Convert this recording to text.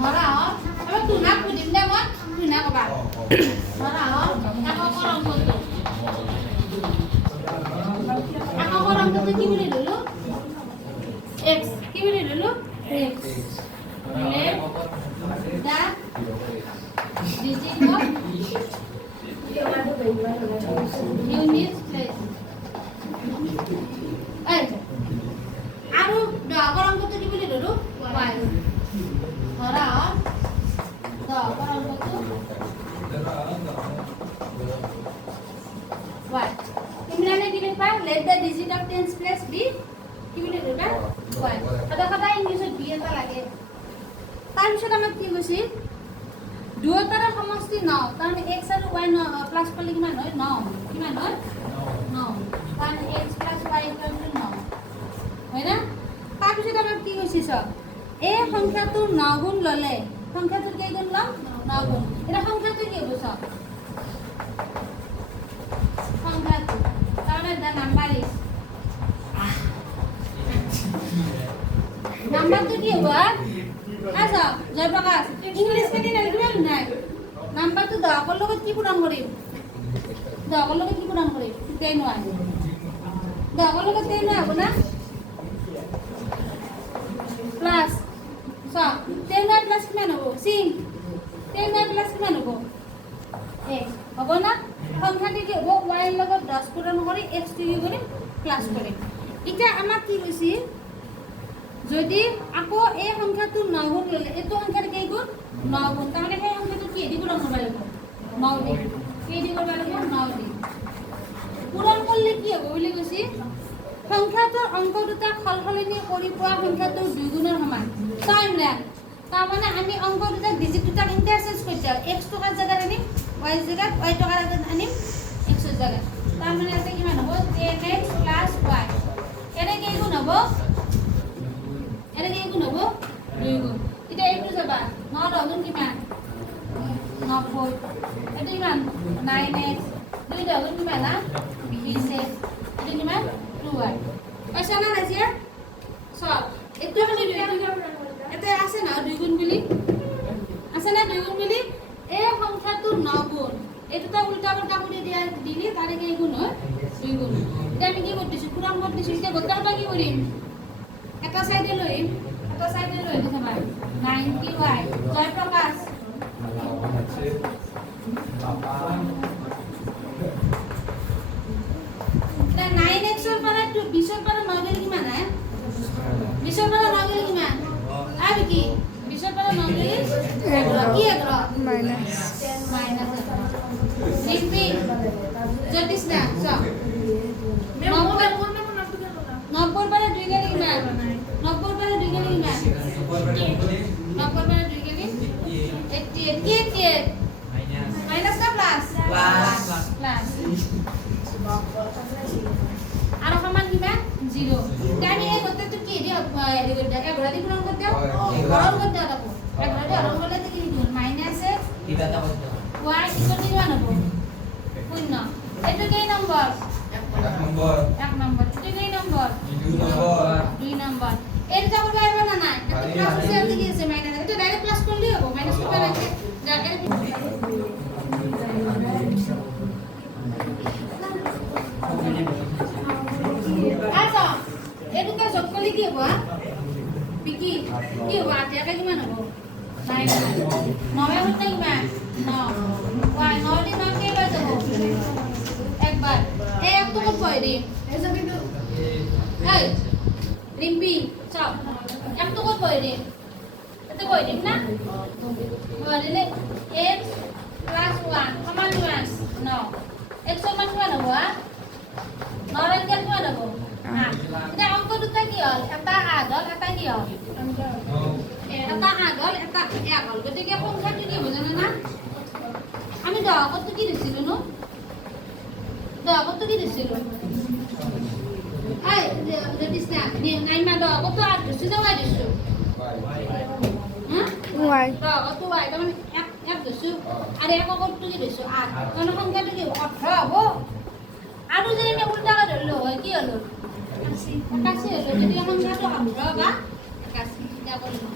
ধৰা এবাৰ তুনা সুধিম দে মই তুনা কবা ধৰা একক অংকটো কি বুলি ললো x কি বুলি ললো x let the digit of units place আৰু দহৰ অংকটো কি বুলি ললো y ধৰা দহৰ অংকটো y ইমৰানে কি লিখবা let the digit of tens place be কি বুলি লিখবা y সদায় ইংলিশত বি এটা লাগে তাৰপিছত আমাক কি কৈছিল দুয়োটাৰ সমষ্টি 9 কাৰণ x আৰু y প্লাস কৰিলে কিমান হয় 9 কিমান হয় 9 কাৰণ x + y = 9 হয় না তাৰপিছত আমাক কি কৈছে সব এই সংখ্যাটো 9 গুণ ললে সংখ্যাটোৰ কেই গুণ লম 9 গুণ এটা সংখ্যাটো কি হ'ব সব সংখ্যাটো তাহলে the number is নাম্বারটো কি হ'ব আচ্ছা জয়প্ৰকাশ ইংলিশ কেনে নালিবা নাই নাম্বাৰটো 10 ৰ লগত কি পূৰণ কৰিম 10 ৰ লগত কি পূৰণ কৰিম 10 হয় 10 ৰ লগত 10 হ'ব না প্লাস সো 10 প্লাস কিমান হ'ব 6 10 প্লাস কিমান হ'ব x হ'ব না সংখ্যাটি কি হ'ব y ৰ লগত 10 পূৰণ কৰি x টো কি কৰিম প্লাস কৰিম এতিয়া আমাক কি কৈছে যদি আকৌ এই সংখ্যাটো 9 গুণ ললে এটো সংখ্যাৰ কেই গুণ 9 গুণ তাৰমানে সেই সংখ্যাটো কি দি পূৰণ কৰিব লাগিব 9 দি কি দি কৰিব লাগিব 9 দি পূৰণ কৰিলে কি হ'ব বুলি কৈছে সংখ্যাটোৰ অংক দুটা খলখলনি কৰি পোৱা সংখ্যাটো 2 গুণৰ সমান টাইম ৰেন তাৰমানে আমি অংক দুটা ডিজিট দুটা ইন্টাৰচেঞ্জ কৰিছা x টকাৰ জাগাত আনিম y জাগাত y টকাৰ জাগাত আনিম x ৰ জাগাত তাৰমানে আছে কিমান হ'ব 10x + y এনে কেই গুণ হ'ব এনে কেই গুণ হ'ব 2 গুণ এটা এইটো যাবা 9 গুণ কিমান 90 এটা কিমান 9x 2 গুণ কিমান না 20x এটা কিমান 2y পাইছা না ৰাজিয়া সব এটো মানে এটা আছে না 2 গুণ বুলি আছে না 2 গুণ বুলি এই সংখ্যাটো 9 গুণ এটোটা উল্টা পাল্টা কৰি দিয়া দিলি তাৰে কেই গুণ হয় 2 গুণ এটা আমি কি কৰিছো পূৰণ কৰি দিছো এতিয়া গোটাটা কি কৰিম এটা সাইডে লইম দেখো ভাই 90y জয়প্ৰকাশ না 9x ৰ পৰা 20 ৰ পৰা 9 গেলি কিমান আয় 20 ৰ পৰা 9 গেলি কিমান আৰু কি 20 ৰ পৰা 9 গেলি কি এগ্ৰ মাইনাস লিপি জ্যোতিষ না সব 90 ৰ পৰা 2 গেলি কিমান 90 ৰ পৰা 2 গেলি কিমান 90 ৰ পৰা 2 গেলি 88 মাইনাস না প্লাস আৰ সমান কিমান 0 তাই এই গতেটো কি দি হেৰি কৰি দিয়া এঘৰা দি পূৰণ কৰি দিও হৰণ কৰি দিও তাকো এঘৰা দি হৰণ কৰিলে কি দিব মাইনাস কিবাটা কৰি দিও y ইকুয়াল কিমান হ'ব 0 এটো কেই নম্বৰ 1 নম্বৰ এটো কেই নম্বৰ 2 নম্বৰ এর যাব পারবে না না এত প্লাস আছে আর কি আছে মাইনাস এটা ডাইরেক্ট প্লাস করলেই হবে মাইনাস করতে লাগে যাকে আচ্ছা এটুকা যোগ করলে কি হবে বিকি কি হবে আর জায়গা কিমান হবে 9 হতে কিমান 9 y 9 দি 9 কে বাজে একবার এই এক তো কই রে এসব কিন্তু এই রিম্পি সব এক তো কই রে এতে কই দিন না বলে x + 1 সমান 9 x সমান কিমান হ'ব 9 এর কিমান হ'ব 8 এটা অঙ্ক দুটা কি হল এটা 8 হল এটা কি হল এটা 8 হল এটা 1 হল গতিকে সংখ্যাটো কি হ'ব জানা না আমি দহকত কি দিছিলো নো দহকত কি দিছিলো এই জ্যোতিষ না নাই মা দহকত 8 দিছো যাওয়া দিছো y দহকত y তার মানে 1 দিছো আর এককত কি দিছো 8 কোন সংখ্যাটো কি 18 হ'ব আৰু যদি আমি উল্টা ধরলো হয় কি হলো 81 হলো যদি সংখ্যাটো 18 বা 81 এটা বলবো